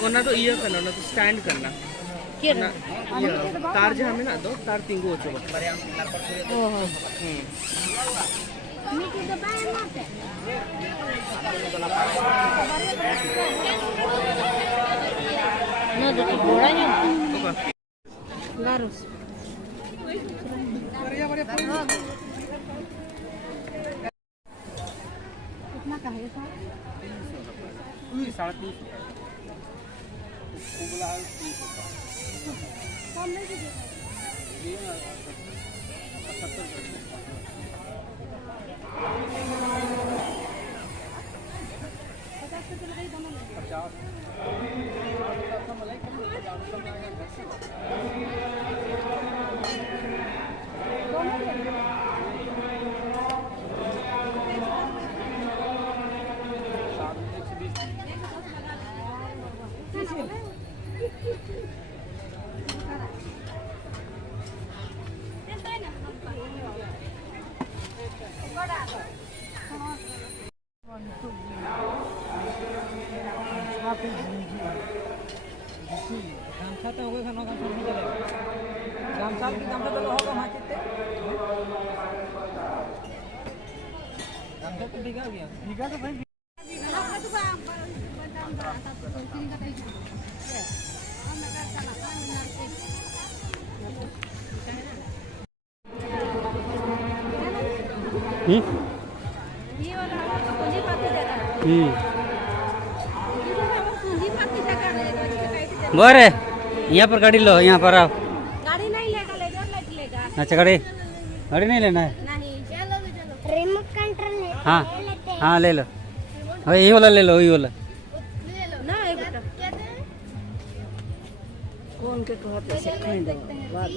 Ona to iya kana, ona to stand kana. Kira. Tar jam na do, tar tinggu coba. Oh. No, do boranya. Garus. कितना का है sir? 350 कम नहीं कीजिएगा। बरे यहाँ पर गाड़ी लो, यहाँ पर आओ। गाड़ी नहीं लेगा, लेगा। अच्छा गाड़ी नहीं लेना है। नहीं, चलो रिमोट कंट्रोल है। हाँ हाँ ले लो, यही वाला ले लो, यही वाला। ना एक बेटा कौन के कहते से खाई दो बाद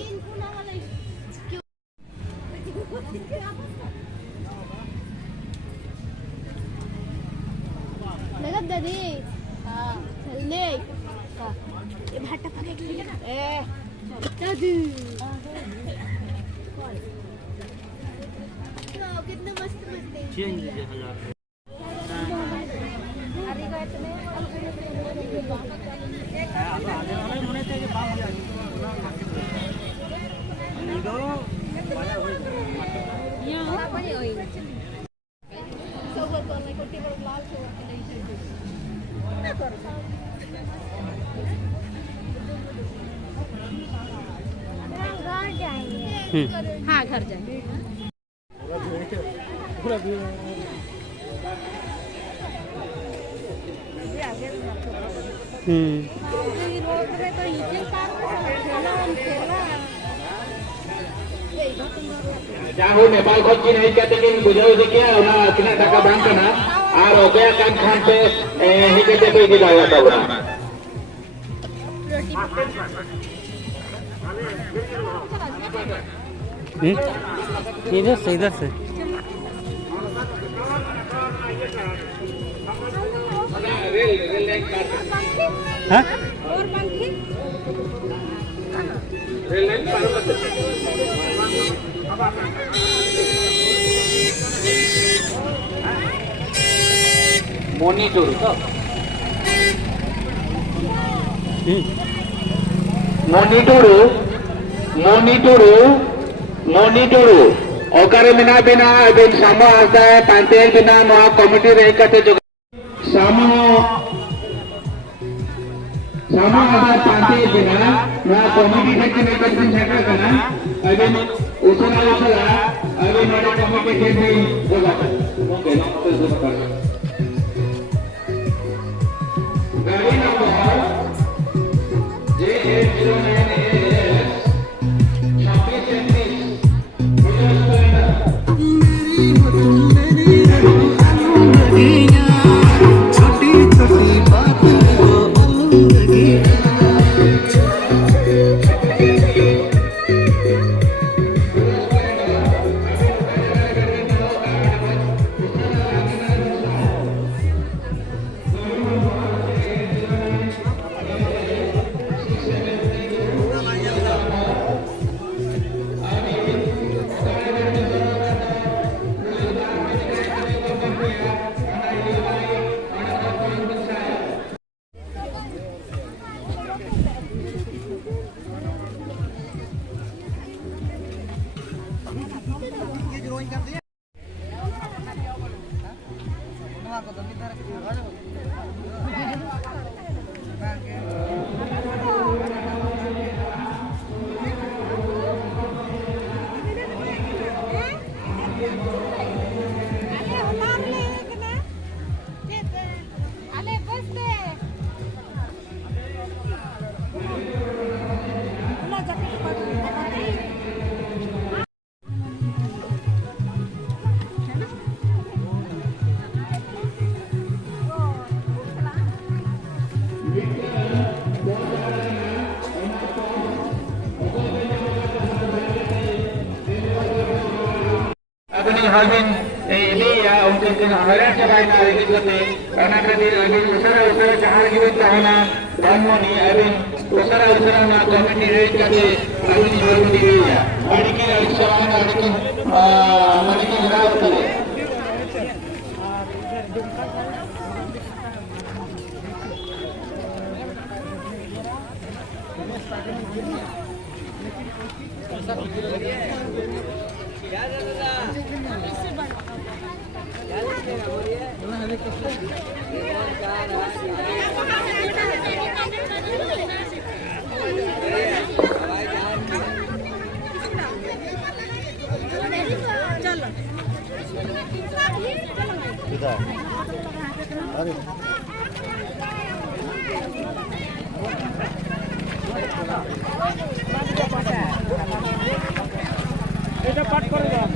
लगा दादी। हां ले ये भाटा पकड़ ले ना। ए दादी कितना मस्त मस्त है। चेंज लीजिए हाँ घर जाएंगे। पूरा Jauh Nepal kau Cina ikat ingin bujau sekian, orang kena taka bangkan ah, oke kan sampai ikat itu di dalam tahu na. इधर से हाँ और पंखी रेल लाइन पार करते monitor to monitor okare mena bina ben sama asa pantel bina no committee re kate jo sama ada pantel bina no committee re kate kate chaka kana aben usala aben no committee ke bhi hoga okay no to गाड़ी number JH09AS 2636 छोटी छोटी बात को लगी Abang Halvin ini ya untuk hari sebaik hari kita ni, karena kami abang usara cahaya kita tahana dan moni abang usara na komiti hari kita abang Halvin ini ya. Hari kita usara hari kita rawat tu. এটা পাঠ করে দাও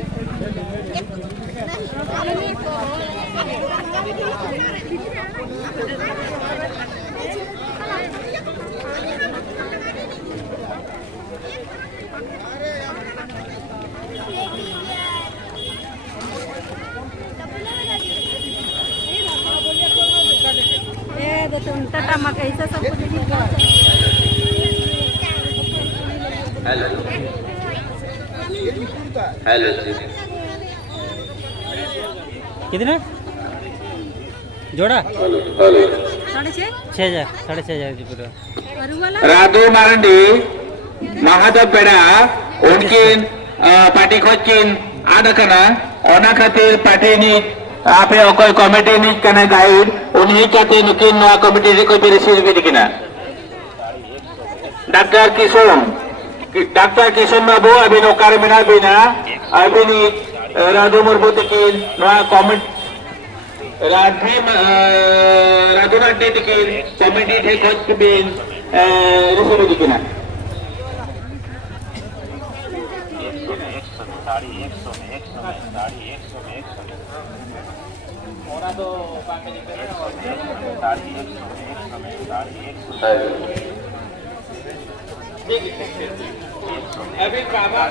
Hello. Hello. कितना जोड़ा? Hello. 6,500 जी पूरा। राधु मारंडी महादेव पेड़ा उनकी party खोजिन आधा करना ओना खातिर पार्टी नी आपे कोई कमेटी नी करना गाइड उन्हीं चाहते नुकिन ना कमेटी से कोई रिसीव भी दिखना डॉक्टर किशोर बाबू अभी नौकर मिना बिना अभी नी राधु मुर्मू तकिन ना कमेटी राधुनाथ तकिन कमेटी थे खोज बिन रिसीव दिखना अभी बाबा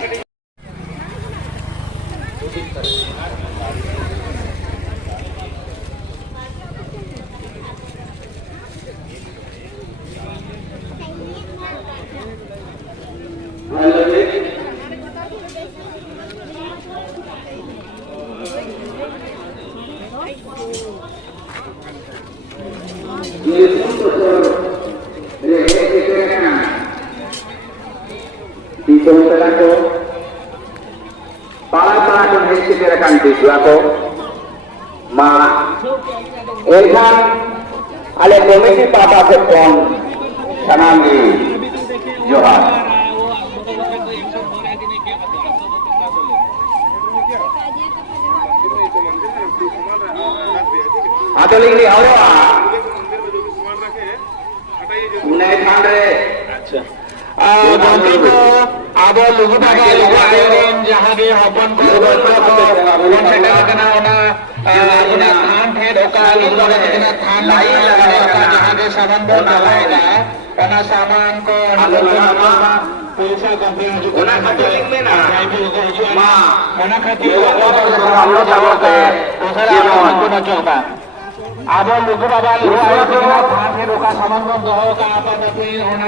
Dikontrolako para kondisi rekan siswako ma elkan ale komisi papa sepon sanami johar atau lagi awak naik tangre मंत्री को अब लुगु बाबा लुगु आयोजन जहाँ भी हपन को सेटल करना होना इना थान थे ढोका लुगु बाबा इना थान लगाने का जहाँ भी सामान बहुत लगाएगा करना सामान को पैसा कंपनी होना खातिर में ना माँ होना खातिर हम लोग जाओगे दूसरा को न चलता अब लुगु बाबा लुगु आयोजन थान थे ढोका सामान को दो का आप अपनी होना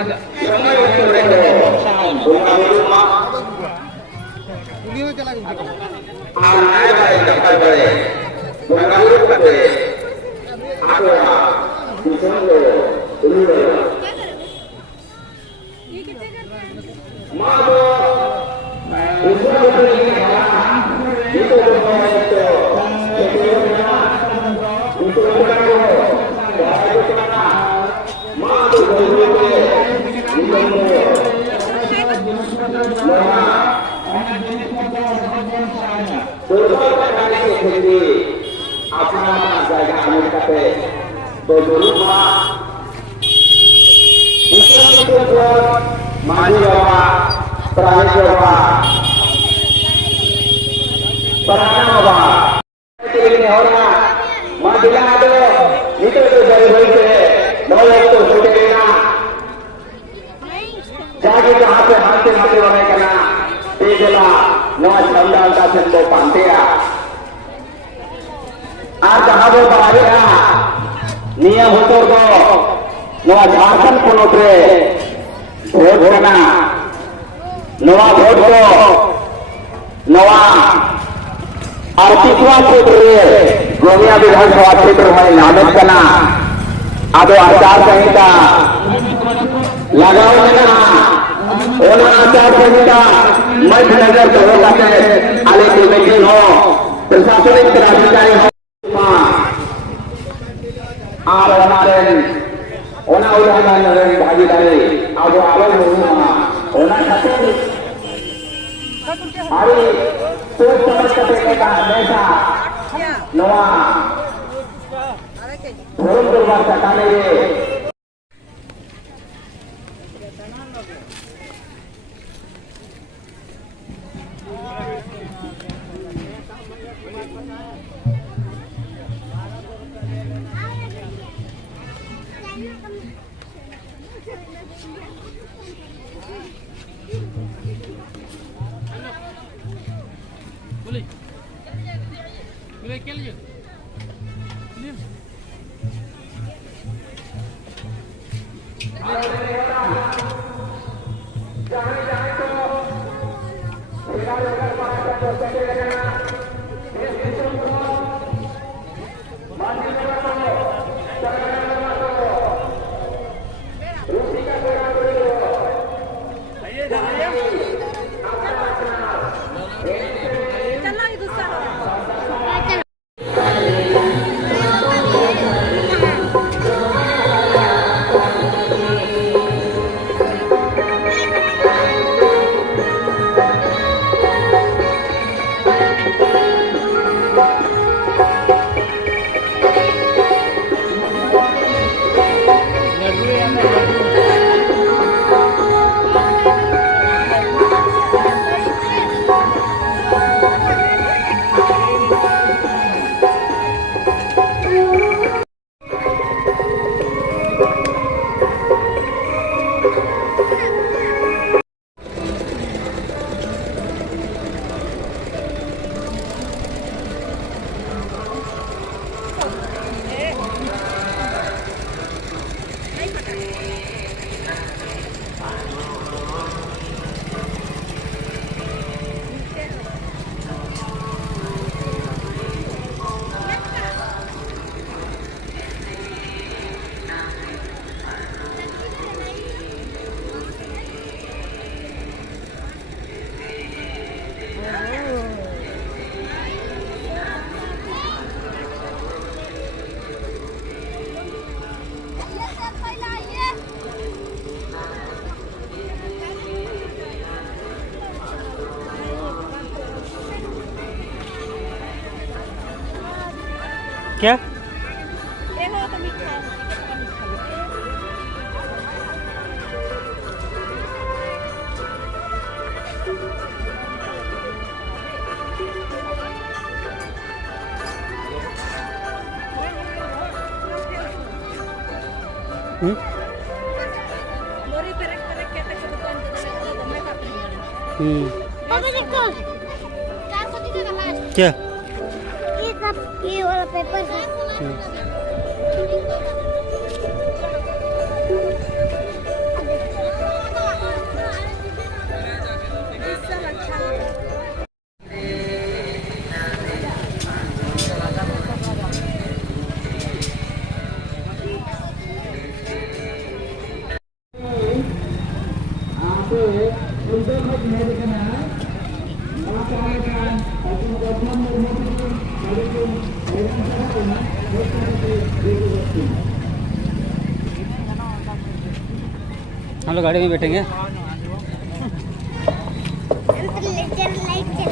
दुर्बल प्रकार के खेती अपना जायगा आने करते तो जरूर हुआ इसके मानी बाबा प्राणी बाबा पराना बाबा ini orang madilah ada itu dari ke नौलख तो छूटे ना जाके जहाँ पे हाथे हाथे होने करना तेजला नवा चंदाल का चंदो पांतेया आज जहाँ वो बाहर नियम होतो तो नवा झारखंड को नोटे वोट करना नवा वोट को नवा आर्थिकवा क्षेत्र गोमिया विधानसभा क्षेत्र में नामित करना अब आचार संहिता लगाओ आचार संहिता मध्य नजर तो होगा आले मीटिंग हो प्रशासनिक पदाधिकारी हो और भागीदारी अब आगे सोच समझ कर का हमेशा नवा क्या क्या ये वाला पेपर है। हम लोग गाड़ी में बैठेंगे। लाइट चलाएंगे।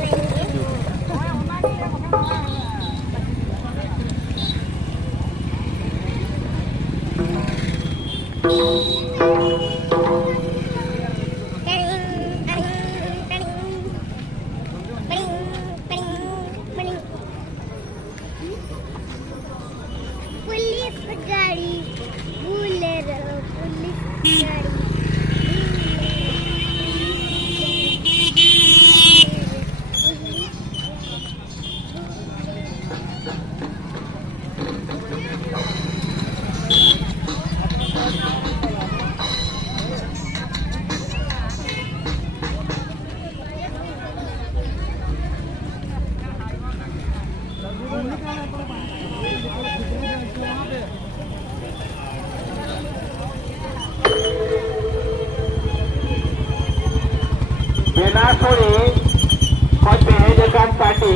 पुलिस गाड़ी बोलेरो पुलिस गाड़ी बेनासोड़ी खज पेहेजकान पार्टी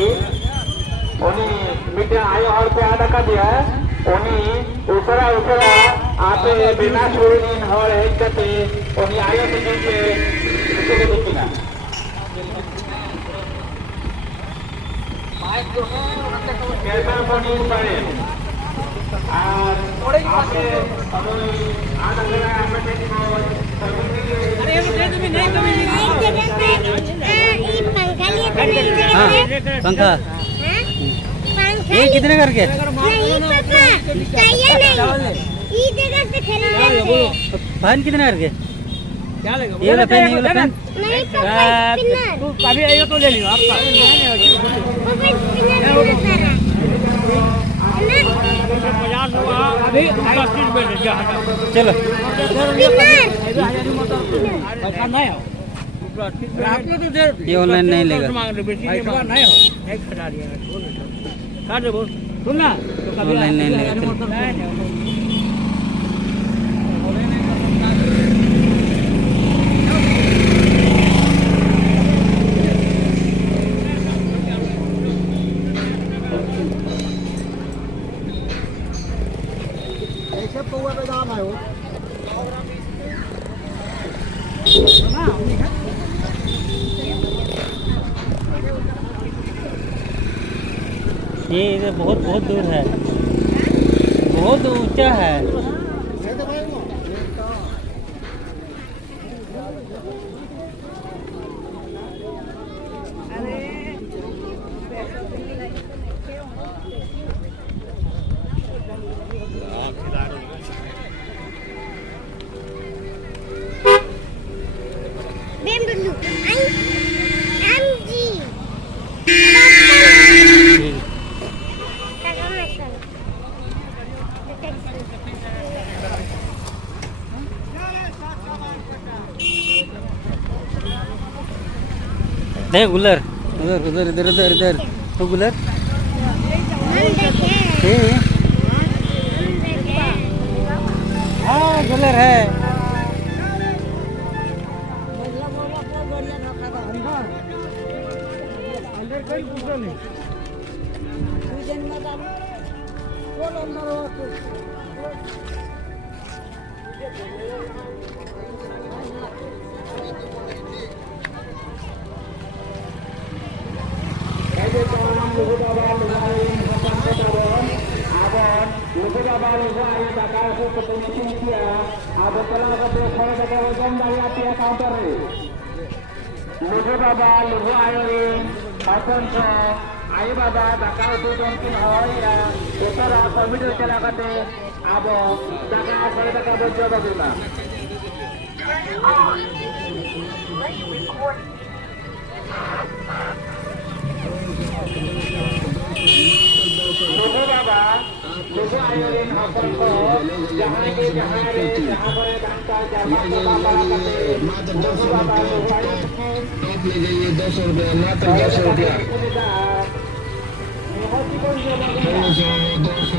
उनी मिटे आयो हर पे आदा का दिया उनी उसरा उसरा आपे बेनासोड़ी इन हर हेज कते उनी आयो से के उसको देखिना कैसा बनी पड़े और आपे अभी आधा घंटा हमें अरे ये दे तुम्हें नहीं तुम्हें हाँ पंखा ये कितने करके फैन कितने करके क्या लेगा ये वाला फैन ये वाला फैन तू कभी आइयो तो ले लियो आपका अभी 80 रुपए ले जा चलो ये ऑनलाइन नहीं लेगा ऑनलाइन नहीं लेगा ये इधर बहुत बहुत दूर है, बहुत ऊंचा है। देख गुलर उधर उधर इधर इधर इधर तो गुलर हाँ गुलर है।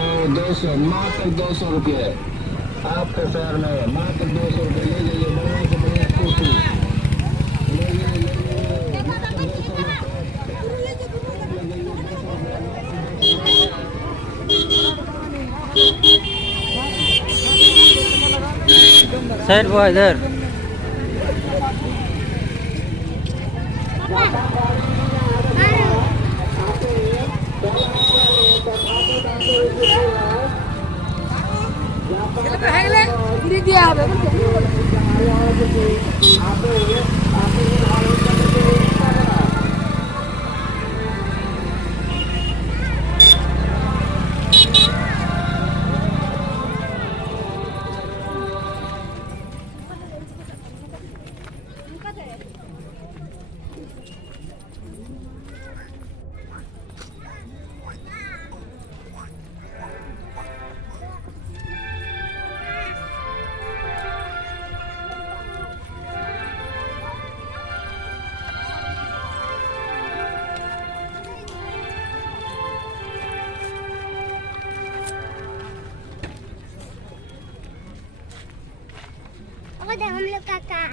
मात्र 200 रुपये आपके शहर में मात्र 200 रुपये ले जाइए। बढ़िया से बढ़िया कुर्सी साइड वो इधर दिया है हम लोग का कार।